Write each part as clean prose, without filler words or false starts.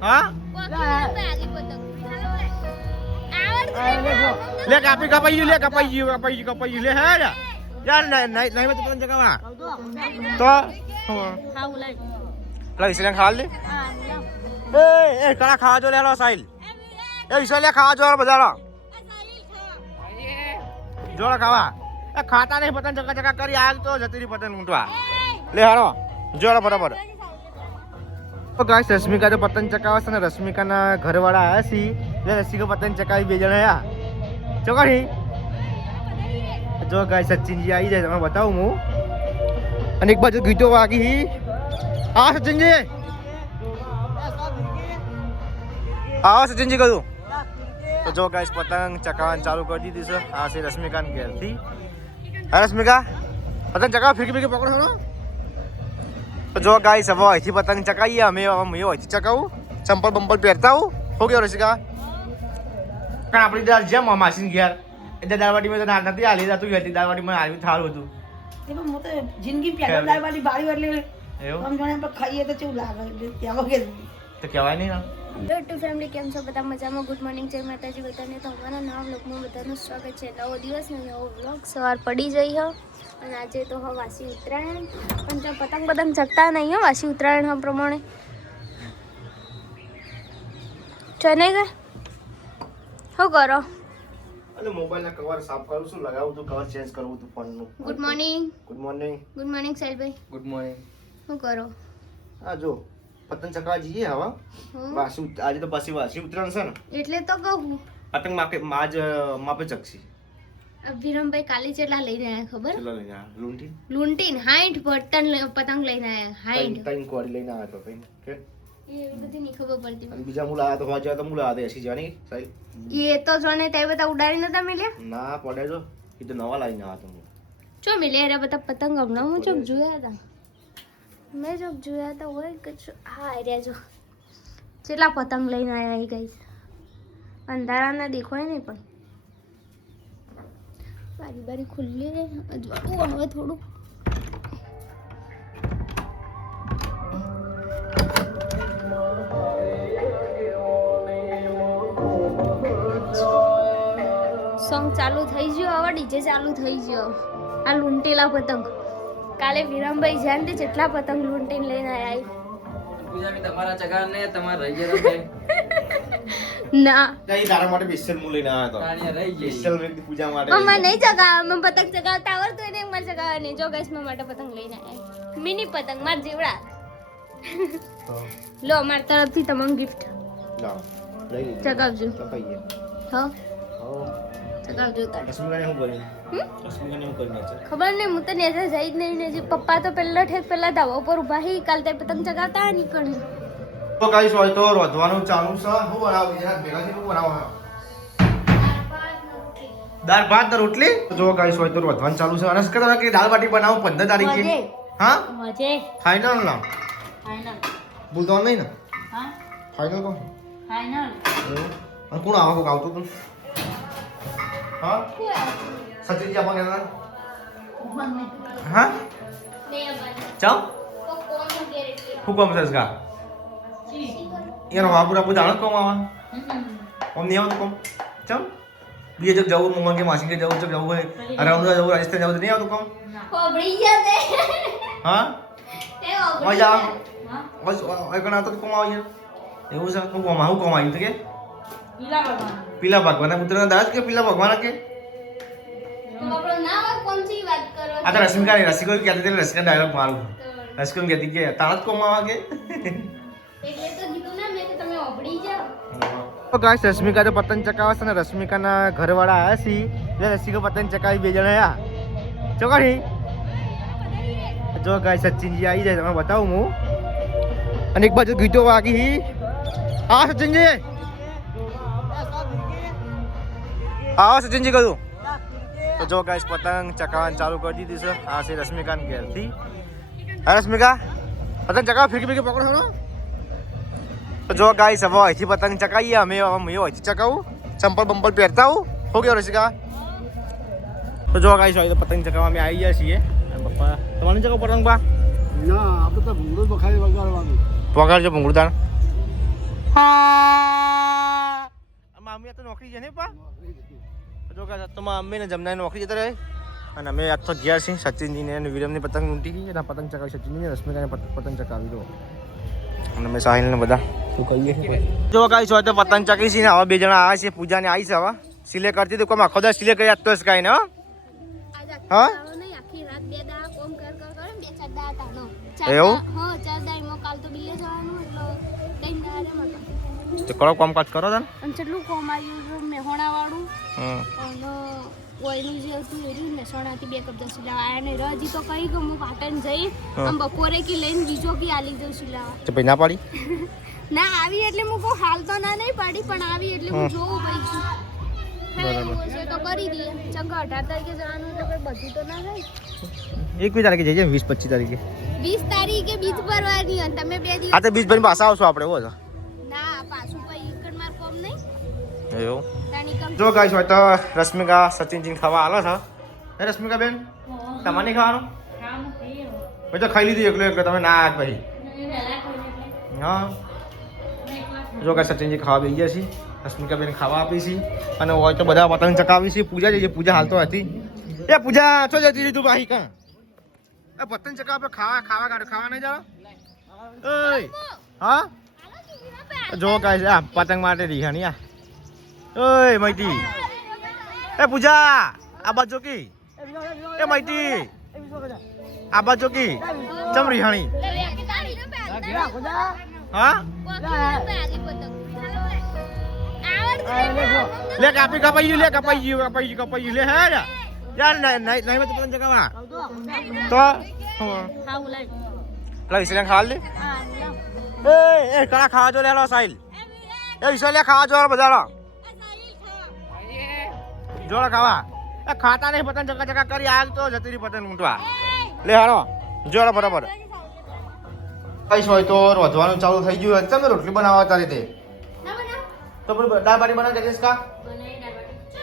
હા લે કપાઈ ગયું લે હે યાર નહીં પતંગ ચગાવા તો ઈસલે ખાવા લે એ કડા ખાવા જો લેલો સાઈલ એ ઈસલે ખાવા જો બધા જોડો ખાવા એ ખાતા નહીં પતંગ ચકા કરી આગ તો જતી રહી પતંગ ઊંટવા લે હારો જોડો બરાબર તો ગાઈસ રશ્મિકા તો પતંગ ચકાવે છે ને રશ્મિકાના ઘરવાળા આવ્યા છે એટલે રશ્મિકા પતંગ ચકાવી બે જણા આયા ચોકાડી જો ગાઈસ સચિનજી આવી જાય તમે બતાવું હું અને એક બાજુ ગીતો વાગી હા સચિનજી આવો સચિનજી કહ્યું તો જો ગાઈસ પતંગ ચકાવવાનું ચાલુ કરી દીધી છે આ છે રશ્મિકાના ઘેરથી હા રશ્મિકા પતંગ ચકાવ ફીરકી પકડો છો તો જો ગાઈસ હવે અહીંથી પતંગ ચકાવીએ અમે અહીંથી ચકાવું ચંપલ બંપલ પહેરતા હું હો ગયો રશ્મિકા કારણ આપણી દાળ જેમ માસીને ઘેર એટલે દાળવાટીમાં તો ના નથી હાલી જતું હતી દાળવાટીમાં હાલવી થારું હતું હું તો જિંદગી પહેલા દાળવાટી બાળી એટલે એવું આમ જાણે આપણે ખાઈએ તો કેવું લાગે એટલે ત્યાં વગેરે તો કહેવાય નહીં ના ટુ ફેમિલી કેમ છો બધા મજામાં ગુડ મોર્નિંગ જય માતાજી બધાને તો અમારા નવા બ્લોગમાં બધાનું સ્વાગત છે નવો દિવસ ને નવો બ્લોગ સવાર પડી જઈ હો અને આજે તો હવે વાસી ઉત્તરાયણ પણ જો પતંગ ચગતા નહીં હો વાસી ઉત્તરાયણ હા પ્રમાણે ચને ગઈ શું કરો અને મોબાઈલના કવર સાફ કરું છું લગાવું તો કવર ચેન્જ કરવું તો ફોનનું ગુડ મોર્નિંગ ગુડ મોર્નિંગ સાહેબભાઈ ગુડ મોર્નિંગ શું કરો હા જો પતંગ ચકાવા જઈએ હવે વાસી આજે તો પાછી વાસી ઉતરાણ છે ને એટલે તો કહું પતંગ આજ માપે ચકસી વિરમભાઈ કાલે કેટલા લઈને આવ્યા ખબર ચલો લઈને આ લૂંટી લૂંટીન 60 પતંગ લઈને આવ્યા 60 ત્રણ કોડી લઈને આવ્યો તો ભાઈ કે એ બધી નહીં ખબર પડતી અને બીજા મુલા આયા તો હોવા જાય તો મુલા આદે એસી જાણી સાહેબ એ તો જોને તે બધા ઉડાડી નતા મિલ્યા ના પડે જો એ તો નવા લાવીને આવ્યા તો હું ચો મિલ્યા રે બધા પતંગ હમણાં હું ચોક જોયા હતા મેં ચોક જોયા હતા હોય કે હા રહ્યા જો કેટલા પતંગ લઈને આવ્યા એ ગાઈસ અંધારાના દેખાય નહીં પણ બારી ખુલ્લી રે અજવાળું હવે થોડું સોંગ ચાલુ થઈ ગયો હવે ડીજે ચાલુ થઈ ગયો આ લૂંટેલા પતંગ કાલે વિરમભાઈ જ્યાં તે જેટલા પતંગ લૂંટીને લઈને આવ્યા તમારા ચગા ને તમારે રહી ગયા ના નહીં તારા માટે સ્પેશિયલ મુ લઈને આવ્યો તો તાણિયા રહી ગઈ સ્પેશિયલ વ્યક્તિ પૂજા માટે મમ્મા નહીં ચગાવ મને પતંગ ચગાવતા આવડતું હોય ને મને ચગાવવા નહીં જો ગાઈસ મારા માટે પતંગ લઈને આવ્યા મિની પતંગ માર જીવડા લો મારી તરફથી તમામ ગિફ્ટ લાવ લઈ લે ચગાવજો ચકાઈએ હા હો ચગાવજો તાર રશ્મિકાને હું કરી રશ્મિકાને હું કરી નાખે ખબર નહીં હું તો નેજા જઈ જ નહીં ને જે પપ્પા તો પહેલા ધાબા ઉપર ઉભા હી કાલ તે પતંગ ચગાવતા નીકળી તો ગાઈસ હોય તો રોધવાનું ચાલુ છે હું બનાવું બીજા ભેગા થી હું બનાવું દાળ ભાત ને રોટલી જો ગાઈસ હોય તો રોધવાનું ચાલુ છે અને કદાચ કે દાળ બાટી બનાવું 15 તારીખે હા મજે ફાઇનલ ના ફાઇનલ બોલતો નહીં ને હા ફાઇનલ કો ફાઇનલ અને કોણ આવો કો આવતો તું હા સચિન જી આપણ હા ચાલ હુકમ સસગા એનો બાબુ રાબુ દાણ કોમ આવા ઓમ નહીં આવતું કોમ ચાલ બીજે જગ જવું મમ્મા કે માસી કે જવું જગ જવું હોય અરાઉન્ડ જવું રાજસ્થાન જવું નહીં આવતું કોમ કોબડી જતે હા તે ઓબડી મજા બસ એકણ આવતો કોમ આવી એવું છે હું કોમ આવ્યું તો કે પીલા ભગવાન પુત્રના દાસ કે પીલા ભગવાન કે આપણો ના હોય કોણથી વાત કરો આ તો રશ્મિકા કહેતી હતી રશ્મિકા ડાયલોગ મારું રશ્મિકા કહેતી કે તારા જ કોમ આવા કે એટલે તો કીધું ના મેં કે તમે ઓબડી જાઓ તો ગાઈસ રશ્મિકા તો પતંગ ચકાવે છે ને રશ્મિકાના ઘરવાળા આવ્યા છે એટલે રશ્મિકા પતંગ ચકાવી બે જણા આયા ચોકાડી જો ગાઈસ સચિનજી આવી જાય તમે બતાવું હું અને એક બાજુ ગીતો વાગી હા સચિનજી આવો સચિનજી કહ્યું તો જો ગાઈસ પતંગ ચકાવવાનું ચાલુ કરી દીધી છે આ છે રશ્મિકાના ઘેરથી હા રશ્મિકા પતંગ ચકાવ ફીરકી પકડો છો તો જો ગાઈસ હવે અહીંથી પતંગ ચકાવીએ અમે અહીંથી ચકાવું ચંપલ બંપલ પહેરતા હું હો ગયો રશ્મિકા તો જો ગાઈસ હોય તો પતંગ ચકાવવા અમે આવી ગયા છીએ પપ્પા તમારી ચકાવ પતંગ બા ના આપણે તો ભૂંગળું બખારી વગાડવાનું પગાડજો ભૂંગળું તાણ મામી તો નોકરી છે ને પા જો કે તો મમ્મી ને જમનાની નોકરી જતા રહે અને અમે આજ તો ગયા છીએ સચિનજીને અને વિરમની પતંગ ઊંટી ગઈ અને પતંગ ચકાવી સચિનજીને રશ્મિકાને પતંગ ચકાવી દો અને અમે સાહિલને બધા શું કહીએ છીએ જો કાંઈ છો તો પતંગ ચકી છે ને હવે 2 જણા આવ્યા છે પૂજાને આવી છે હવે સિલે કરતી તો કોઈ આખો દસ સિલે કરી આપતો જ કાંઈ ને હા આખી રાત 2 દાડા કોમ કર 2-4 દાડા તાનો એવું? હા 4 દાડા કાલ તો બિલે જવાનું એટલે 3 દાડા મતો તો કરો કામકાજ કરો તને અને કેટલું કોમ આવ્યું મેહોણા વાળું હમ અને ઓઈનું જે હતું એ રહ્યું મેસોણાથી 2 કપ સિલાવા આયા ને રજી તો કઈ ગયું હું પાટણ જઈ આમ બપોરે કી લઈને બીજો કી આલી દઉં સિલાવા તો ભાઈ ના પાડી ના આવી એટલે હું કહું હાલ તો ના નહીં પાડી પણ આવી એટલે હું જોઉં ભાઈ છે તો કરી દઈએ ચંગા 18 તારીખે જવાનું એટલે કોઈ બધું તો ના થાય 21 તારીખે જઈએ 20-25 તારીખે 20 તારીખે બીજ ભરવાની અને તમે 2 દિવસ આ તો 20 ભરીને પાછા આવશો આપણે હો ના પાછું કોઈ એકડ માર કોમ નહીં એવું તાણી કમ જો ગાઈસ હોય તો રશ્મિકા સચિનજીને ખાવા આલો છે હે રશ્મિકા બેન તમારે નહીં ખાવાનું મેં તો ખાઈ લીધું એકલો તમે ના આજ ભાઈ હા જો ગાઈસ સચિનજી ખાવા બેસી ગયા છે રશ્મિકા બેન ખાવા આપી છે અને હોય તો બધા પતંગ ચકાવી છે પૂજા જઈએ પૂજા હાલતો હતી એ પૂજા છો જતી રહી તું ભાઈ કાં એ પતંગ ચકાવ આપણે ખાવા કાઢો ખાવા નહીં જાવ ઓય હા જો ગાઈસ આ પતંગ માટે રીહાની આ ઓય મૈટી એ પૂજા આ બાજુ કી એ મૈટી આ બાજુ કી ચમ રીહાણી હા લે કાપી કપાઈ લે હે યાર નહીં તો પતંગ ચગાવા તો લા વિસલે ખાવા લે એ કડા ખાવા જો લેલો સાહિલ એ વિસલે ખાવા જો બધા જોડા ખાવા એ ખાતા નહીં પતંગ ચકા કરી આગ તો જતી રહી પતંગ ઊંટવા લે હારો જોડા બરાબર કઈ હોય તો વધવાનું ચાલુ થઈ ગયું તમે રોટલી બનાવવા તારી તે તો પણ દાળ બાટી બનાવ જગેશ કા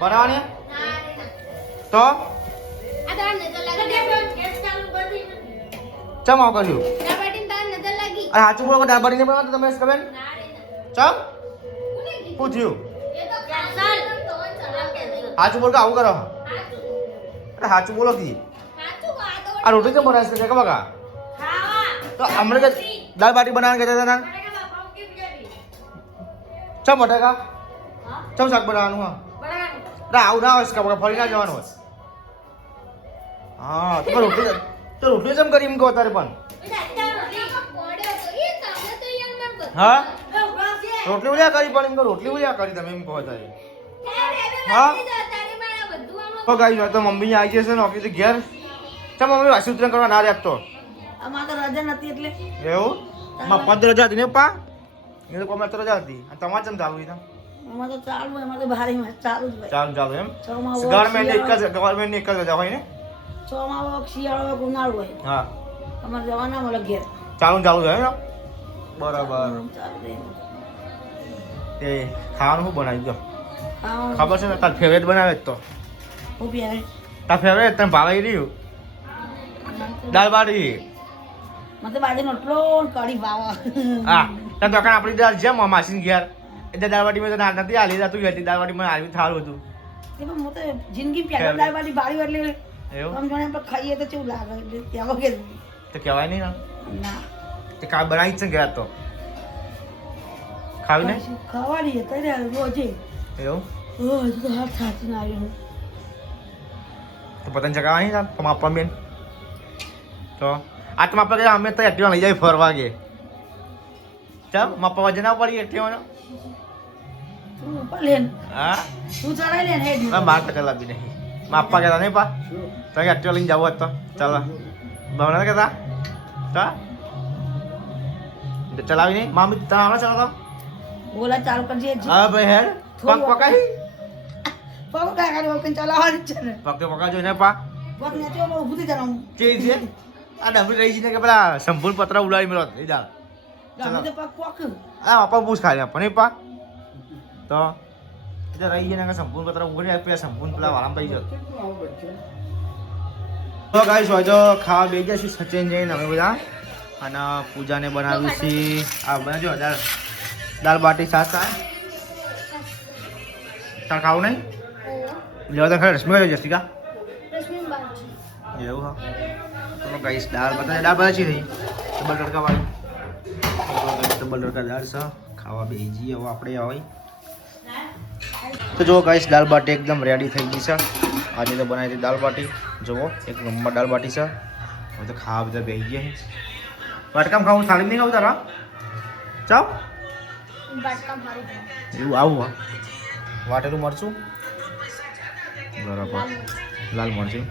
બનાવવાની તો ચમ આવ કર્યું અરે સાચું બોલો દાળ બાટી નહીં બનાવતા તમે કબેન ચમ પૂછ્યું સાચું બોલ કે આવું કરો અરે સાચું બોલો કી આ રોટી કેમ બનાવે છે કે બકા તો હમણાં કે દાળ બાટી બનાવવાનું કહેતા હતા ચમ બટાકા ચમ શાક બનાવવાનું હા આવું ના હોય બકા ફરી ના જવાનું હોય હા તો રોટલી ચમ કરી એમ કહો તારે પણ હા રોટલી ઉલ્યા કરી પણ એમ કહો રોટલી ઉલ્યા કરી તમે એમ કહો તારે હા તો ગાઈ તો મમ્મી આવી જશે નોકરીથી ઘેર ચમ મમ્મી વાસી ઉતરણ કરવા ના રાખતો અમાર તો રજા નથી એટલે એવું માં 15 રજા હતી ને પા એ તો કોમે રજા હતી અને તમારે ચમ ચાલુ હતી અમાર તો ચાલુ હોય અમાર તો ભારે ચાલુ જ હોય ચાલુ એમ ચોમાવો ગવર્મેન્ટ એક જ રજા હોય ને ચોમાવો શિયાળો હોય ઉનાળો હોય હા અમાર જવાના મળે ઘેર ચાલુ હોય ને બરાબર ચાલુ રહે તે ખાવાનું શું બનાવી દો ખાવાનું ખબર છે ને તાર ફેવરેટ બનાવે જ તો હું પહેરે તાર ફેવરેટ તને ભાવે રહ્યું દાળ બાટી મને બાજરીનો રોટલો ને કઢી ભાવે હા તને તો આપણી દાળ જેમ માસીને ઘેર એટલે દાળ બાટી મેં તો નથી હાલી જતું હતી દાળ બાટી મને હાલવી થારું હતું એ પણ હું તો જિંદગી પહેલા દાળ બાટી બાળી એટલે એવું આમ જાણે આપણે ખાઈએ તો કેવું લાગે એટલે ત્યાં વગેરે તો કહેવાય નહીં ના તે કા બનાવી જ છે ઘેર તો ખાવી ને ખાવાની અત્યારે રોજે એવું રોજ તો હાથ સાચીને આવ્યો તો પતંગ ચગાવવાની ને તો માપવા બેન તો આ તો માપવા ગયા અમે તો એક્ટિવા લઈ જાય ફરવા ગે ચાલ માપવા વજન ના પડી એક્ટિવાનો તું ઉપર લે હા તું ચડાઈ લે ને હેડ માર તો કલા બી નહીં માપવા ગયા નહીં પા તો એક્ટિવા લઈને જવું તો ચાલ ભાવના કહેતા ચા ચલાવી નહીં મામી તમે આવડે ચલાવતા બોલા ચાલુ કરજે હા ભાઈ હેડ પગ પકાઈ પગ કાઢી વખત ચલાવવાની છે ને પગ તો પકા જોઈને પા પગ ને તો ઊભું થઈ જવાનું કે છે આ ડબલ રહી છે કે પેલા સંપૂર્ણ પત્ર ઉડાડી મેળો એ જા ગમે તે પગ પોક આ આપા પૂછ ખાલી પણ એ પા તો એટલે રહી ગયા ને સંપૂર્ણ પત્ર ઉગડી પેલા સંપૂર્ણ પેલા વાળામાં પડી જતો તો ગાઈસ હોય તો ખાવા બેસી જશે સચિન જઈને અમે બધા અને પૂજાને બનાવ્યું છે આ બનાવજો દાળ બાટી સાસ તાર ખાવું નહીં લેવા તો ખરે રશ્મિકા જો જસ્તિકા એવું હા ચલો ગાઈસ દાળ બતા છે નહીં ડબલ તડકા વાળી ડબલ તડકા દાળ છે ખાવા બેસી જઈએ હવે આપણે આવે તો જો ગાઈસ દાળ બાટી એકદમ રેડી થઈ ગઈ છે આજે તો બનાવી હતી દાળ બાટી જુઓ એક નંબર દાળ બાટી છે હવે તો ખાવા બધા બેસી ગયા વાટકામ ખાવું થાળી નહીં ખાવું તારા ચાવ એવું આવું હા વાટેલું મરચું બરાબર લાલ મરચું